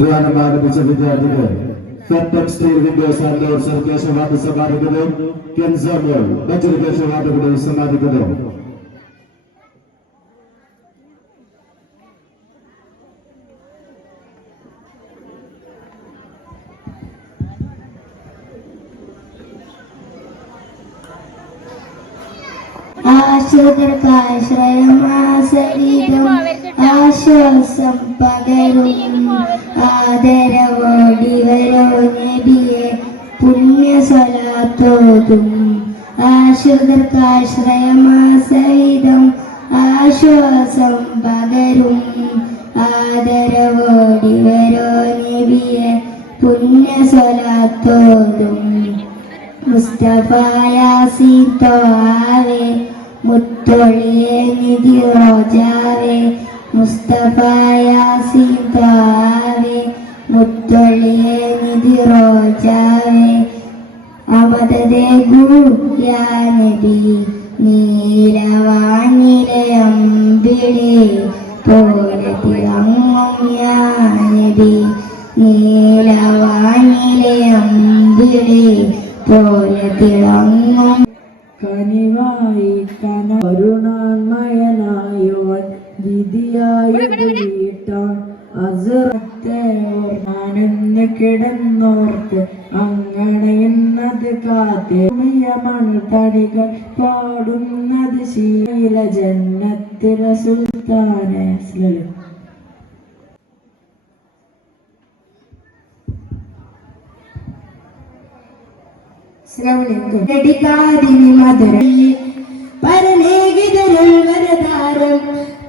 ധ്യാനം ആരംഭിച്ച വിദ്യാർത്ഥികൾ ടെക്സ്റ്റൈൽ വിൻഡോസ് ആൻഡ് ഡോർസ് കേശവാദ് സമ്മാനിക്കുന്നു. കെൻസോമോൾ മറ്റൊരു കേശവാദുകളെ സമ്മാനിക്കുന്നു. ആശ്രയമാസരിതം ആശ്വാസം പകരും ആദരവോടി വരോ നബിയെ പുണ്യസ്വലാത്തോതും. ആശ്രിതർക്കാശ്രയമാസരിതം ആശ്വാസം പകരും ആദരവോടി വരോ നബിയെ പുണ്യസ്വലാത്തോതും. മുസ്തഫ യാസീൻ ത്വാവേ മുത്തൊളിയെ നിധി റോജാവേ. മുസ്തഫ യാസീൻ ത്വാവേ മുത്തൊളിയെ നിധി റോജാവേ. അമദദേ യാ നബി നീലവാനിലെ അമ്പിളി പോലെ തിളങ്ങും യാ നബി നീലവാനിലെ അമ്പിളി പോലെ തിളങ്ങും. കനിവായി കരുണാമയനായോൻ വിധിയായി വീട്ടാൻ അസുറത്തെ ഓർമാനെന്ന് കിടന്നോർത്ത് അങ്ങണയുന്നത് കാത്തിയ മൺതടികൾ പാടുന്നത് ശീല ജന്നത്തിലെ സുൽത്താനെ. പരനേകിതരുൾ വരദാരം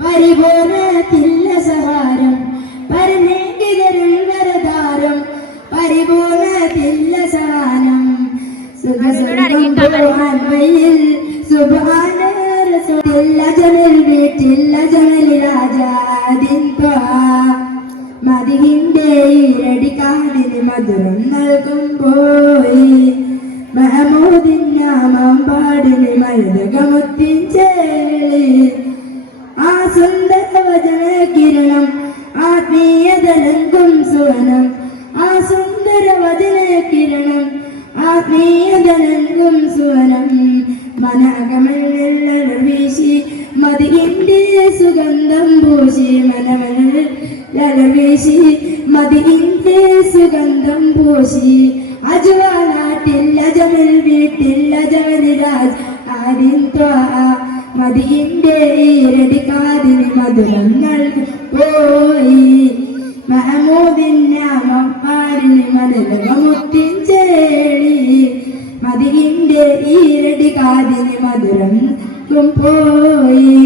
പരിപൂർണത്തില്ല സഹാരം. പരനേകിതരുൾ വരദാരം പരിപൂർണത്തില്ല സഹാനം. സുഖസുഖയിൽ സുബ്ഹാന റസൂലില്ല ജമൽ വീട്ടില്ല ജമൽ രാജാദിൻ മദിഹിന്റെ ഈരടിക്കാതിന് മധുരം നൽകുമ്പോയി മഹമൂദിൻ നാമം പാടിന് മരുതകമുത്തിൻ ചേളി. ആ സുന്ദര വചന കിരണം ആത്മീയതലങ്കും സുവനം. ആ സുന്ദര വചന കിരണം ആത്മീയതലങ്കും സുവനം. മനകമലിൽ വീശി മതിന്റെ സുഗന്ധം പൂശി. മനമലിൽ വീശി മതിന്റെ സുഗന്ധം പൂശി. അജ്വാനാട്ടില്ല ജമൽ വീട്ടില്ല ജമൽ രാജ് ആദിൻ മതിന്റെ ഈരടിക്കാതിന് മധുരം നൽകി പോയി മഹമൂദിൻ നാമം പാടിന് മലകമുത്തിൻ ചേളി. മതിന്റെ ഈരടിക്കാതിന് മധുരം പോയി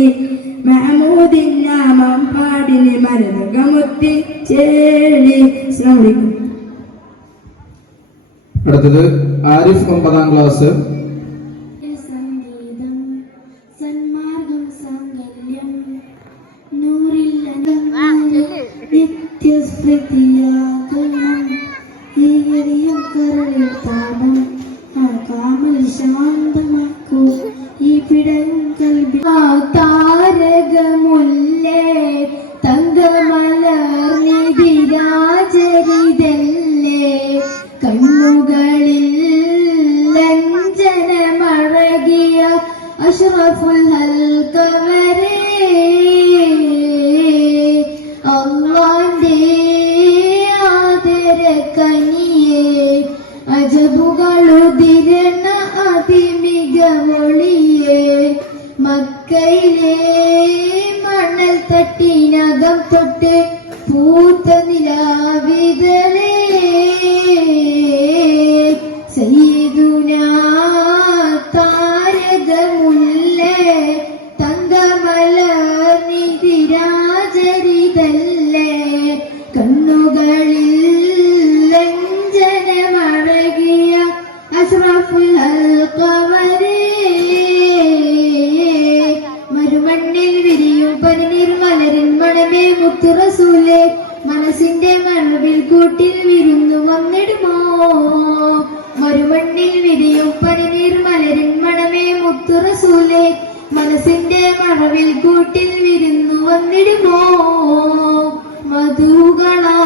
മഹമൂദിൻ നാമം പാടിന് മലകമുത്തിൻ ചേളി. അടുത്തത് ആരിഫ് 9ാം ക്ലാസ്. ശാന്തമാക്കൂ ഈ പിടയും കൽബി. താരകമുല്ലേ തങ്കമലർന്നിതിരാചരിതല്ലേ കണ്ണുകളിൽ ലഞ്ചനമഴകിയ അഷ്റഫുൽ ഹൽക്കവരേ. അല്ലാന്റെ ആദര കനിയേ അജബുകളുതിരണ അതിമികമൊളിയേ. മക്കയിലെ മണൽ തട്ടിനകം തൊട്ട് പൂത്ത നിലാവിതളേ. സയ്യിദുനാ താരകമുല്ലേ തങ്കമലർന്നിതിരാചരിതല്ലേ കണ്ണുകളിൽ ലഞ്ചനമഴകിയ അഷ്റഫുൽ ഹൽക്കവരേ. മരുമണ്ണിൽ വിരിയും പനിനീർ മലരിൻ മണമേ മുത്തു റസൂലേ. മനസ്സിന്റെ മഴവിൽ കൂട്ടിൽ വിരുന്നു വന്നിടുമോ. മരുമണ്ണിൽ വിരിയും പനിനീർ മലരിൻ മണമേ മുത്തു റസൂലേ. മനസ്സിന്റെ മഴവിൽ കൂട്ടിൽ വിരുന്നു വന്നിടുമോ. മധുകളാ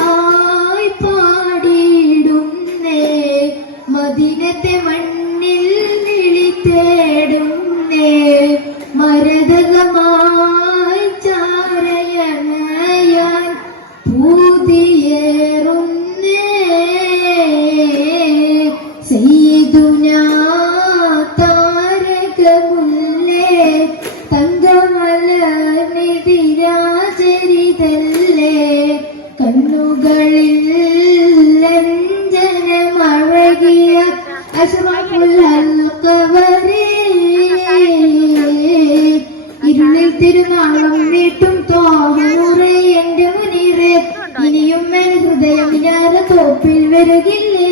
കണ്ണുകളിൽ ലഞ്ചനമഴകിയ അഷ്റഫുൽ ഹൽഖവരേ, ഇരുളിൽ തിരുനാളം നീട്ടും ത്വാഹനൂറേ എന്റെ മുനീറേ, ഇനിയും എൻ ഹൃദയം മിനാര തോപ്പിൽ വരികില്ലേ.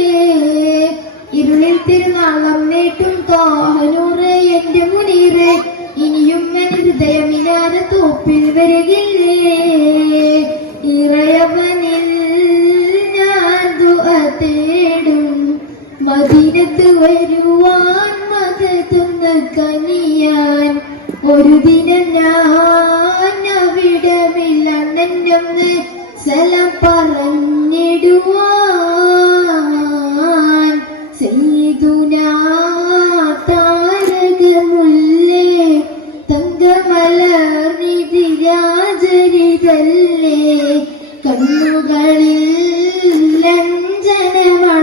ഇരുളിൽ തിരുനാളം നീട്ടും ത്വാഹനൂറേ എന്റെ മുനീറേ, ഇനിയും എൻ ഹൃദയം മിനാര തോപ്പിൽ വരികില്ലേ. ഇറയവനിൽ ഞാൻ ദുആ തേടും, മദീനത്ത് വരുവാൻ മദതൊന്ന് കനിയാൻ. ഒരു ദിനം ഞാൻ അവിടമില്ലെന്നൊന്ന് സലാം പറഞ്ഞിടുവാൻ. സയ്യിദുനാ താരകമുല്ലേ, തങ്കമലർനിധി രാജരിതല്ലേ, കണ്ണുകളിൽ ലഞ്ചനമഴകിയ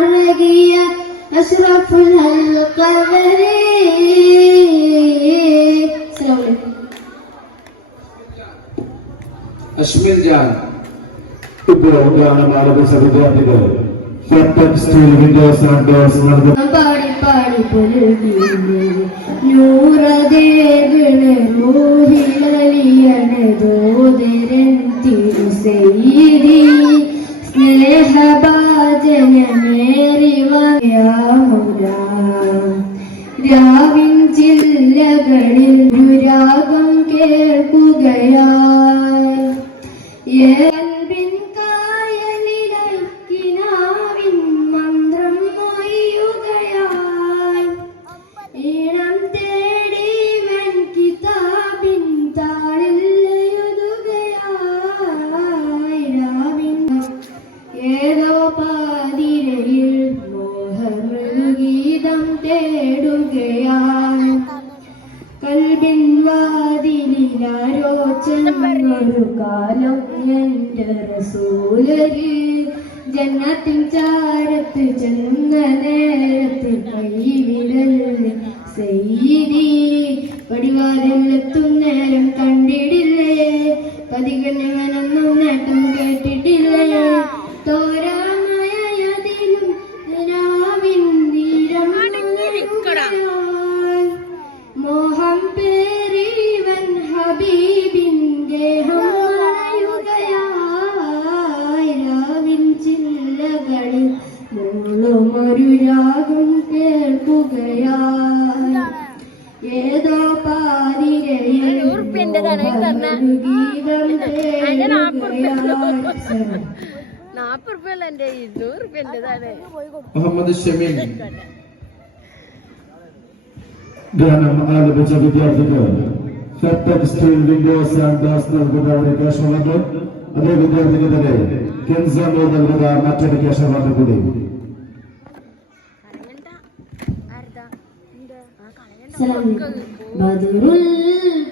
അഷ്റഫുൽ ഹൽഖവരേ. അശ്മിൻ ജാൻ ഇപ്പോൾ ഗാനം ആലപിച്ച വിദ്യാർത്ഥികൾ ഫർട്ടക് സ്റ്റീൽ വിൻഡോസ് ആൻഡ് ഡോർസ് നൽകുന്നു. പാടി പാടി പൊരുകില്ലേ നൂറദേവന് റൂഹിലലിയന് ദോദരൻ തിരുസെയ്തി സ്നേഹഭാജനമേറി വയാമുരാം. രാവിൻ ജില്ലകളിൽ രാഗം കേൾക്കുകയായി, കൽബിൻ കായലിലക്കിനാവിൻ മന്ത്രം മൊയ്യുകയായി. ഈണം തേടി വൻ കിതാബിൻ താളിൽ എഴുതുകയായി. രാവിൻ ഏതോ പാതിരയിൽ മോഹമൃഗീതം തേടുകയായി. കൽബിൻ വാതിലിലാരോ ചെന്നൊരു കാലം എന്റെ റസൂലര്, ജന്നത്തിൻ ചാരത്ത് ചെന്ന നേരത്ത് കൈവിരലിൽ സയ്യിദി. പടിവാതിലെത്തും നേരം കണ്ടിടില്ലേ, പതികനിവനൊന്നും നേട്ടം കേട്ടിട്ടില്ലേ. തോരാമയതിലും രാവിൻ തീരം മോഹം പേരിവൻ ഹബീബിൻ ഗേഹം മണയുകയായി. രാവിൻ ചില്ലകളിൽ മൂളുമൊരു രാഗം കേൾക്കുകയായി. ഏതോ പാതിരയിൽ ഗീതം മുഹമ്മദ് ഷമീൻ ഗാനം ആലപിച്ച വിദ്യാർത്ഥികൾ ഫർട്ടക് സ്റ്റീൽ വിൻഡോസ് ആൻഡ് ഡോർസ് നൽകുന്ന ഒരു ക്യാഷ് അവാർഡ്, അതേ വിദ്യാർത്ഥിക്ക് തന്നെ കെൻസമോ നൽകുന്ന മറ്റൊരു ക്യാഷ് അവാർഡ് കൂടി. ബദറുൽ